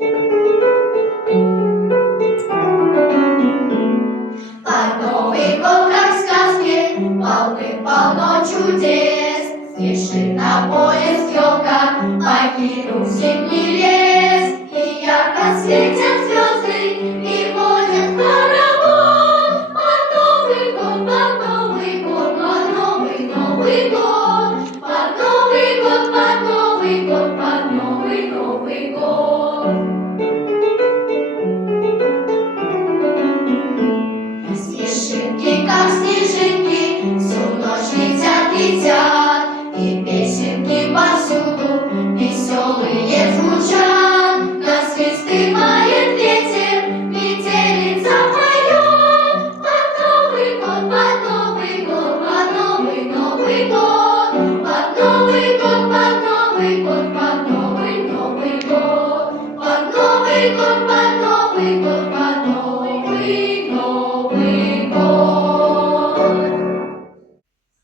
Под Новый год, как в сказке, полным-полно чудес. Спешит на поезд елка, покинув зимний лес.